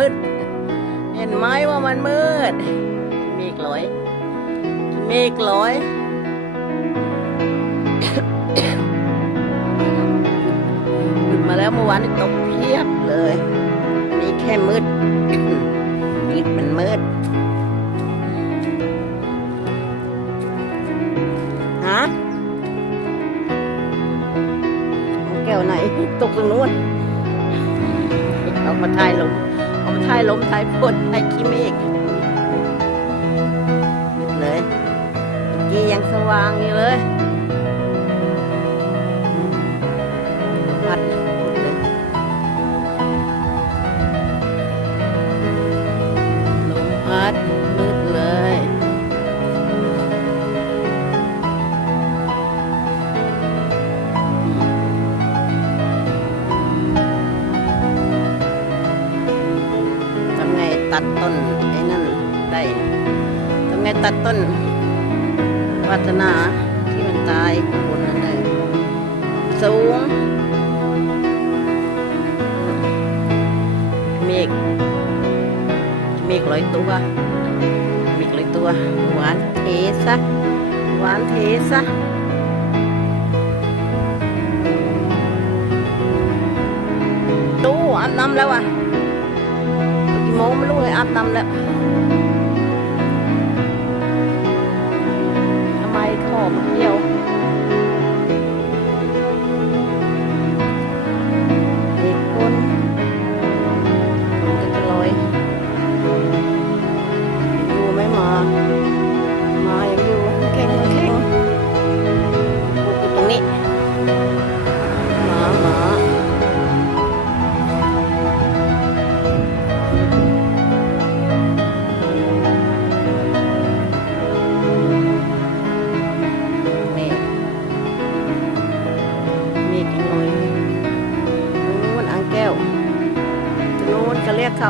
มืด เห็นไหมว่ามันมืด เมฆลอย เมฆลอยมืดมาแล้วเมื่อวานตกเพียบเลยอันนี่แค่มืดนี่มันมืด ฮะเอาแก้วไหน ตกตรงนู้นเอามาทายลม ของชาทายลมทายฝนทายขี้เมฆมืดเลยเมื่อกี้ยังสว่างอยู่เลย ตัดต้นไอ้นั่นได้ทำไงตัดต้นวัฒนาที่มันตายข้างบนนั่นได้สูงเมฆเมฆลอยตัวเมฆลอยตัว หวานเทซะหวานเทซะดูอาบน้ำแล้วอะ ไม่รู้เลยอาบน้ำแล้ว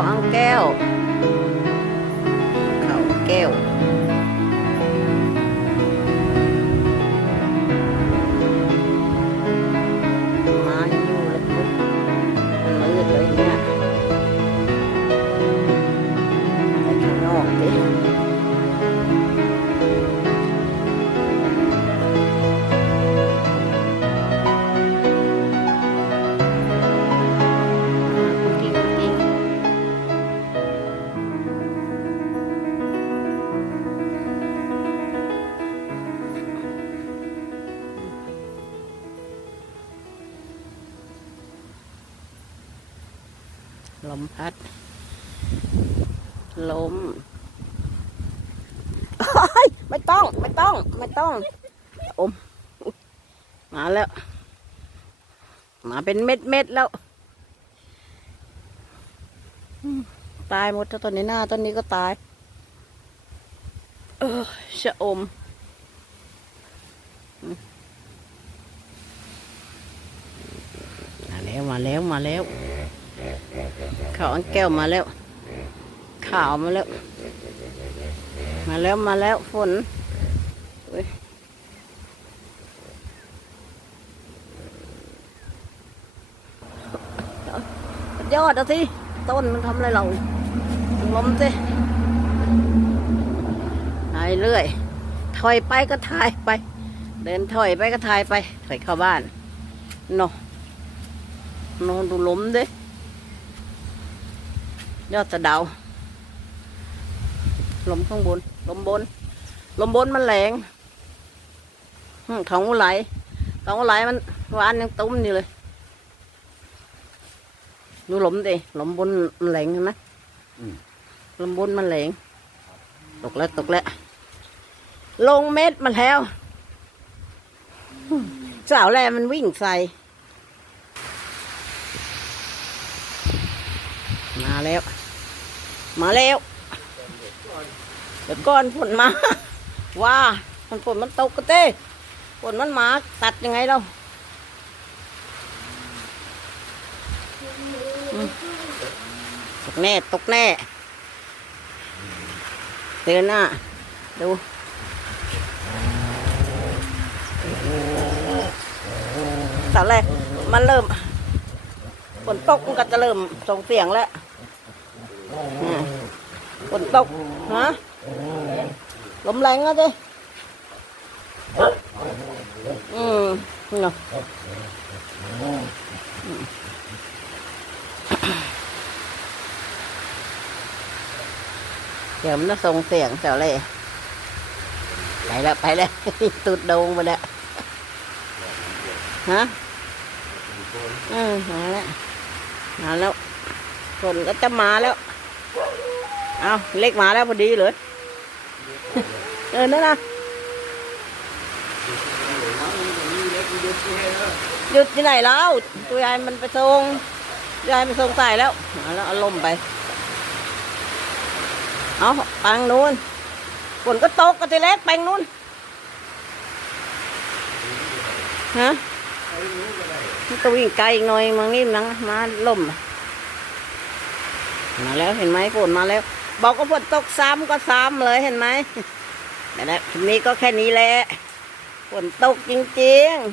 าเขาอ่างแก้ว เขาอ่างแก้ว ลมพัด ลมโอ๊ยไม่ต้อง ไม่ต้อง ไม่ต้องอมอุ๊ยมาแล้ว มาเป็นเม็ดเม็ดๆแล้ว ตายหมดถ้าต้นนี้หน้าต้นนี้ก็ตาย เออชะอมอืมมาแล้วมาแล้วมาแล้ว ข่าวอังแก้วมาแล้วข่าวมาแล้ว มาแล้วมาแล้วฝนยอดอาสิ ต้นมันทำอะไรเราล้มสิถ่ายเรื่อย ถอยไปก็ถ่ายไป เดินถอยไปก็ถ่ายไป ถอยเข้าบ้านโนโนดูล้มดิ ยอดสะเดาล้มข้างบนล้มบนล้มบนมันแหลงหึท้องไหลท้องไหลมันหวานยังตุ้มอยู่เลยดูหลมดิหลมบนมันแหลงเห็นไหมอืมหลมบนมันแหลง ตกแล้วตกแล้ว ลงเม็ดมาแล้วสาวแลมันวิ่งใส่ มาแล้ว มาแล้วเดี๋ยวก่อนฝนมา ว่ามันฝนมันตกก็เต้ฝนมันมาตัดยังไงเราตกแน่ตกแน่เตือนหน้าดูตอนแรกมันเริ่มฝนตกมันก็จะเริ่มส่งเสียงแล้วอืม ฝนตกฮะลมแรงอะดิอืมเนาะเดี๋ยวมันจะส่งเสียงเจ้าเลยไปแล้วไปแล้วตุดโดงไปแล้วฮะอืมมาแล้วมาแล้วฝนก็จะมาแล้ว เอาเล็กมาแล้วพอดีเลยเออนั่นนะหยุดที่ไหนแล้วตัวยายมันไปส่งยายไปส่งใส่แล้วเอาแล้วเอาลมไป เอาปังนู้นฝนก็ตกก็ทีแรกปังนู้นฮะมันก็วิ่งไกลอีกหน่อยมังนี่นังมาล่มมาแล้วเห็นไหมฝนมาแล้ว บอกว่าฝนตกซ้ำก็ซ้ำเลยเห็นไหมแต่ละทีนี้ก็แค่นี้แหละฝนตกจริงๆ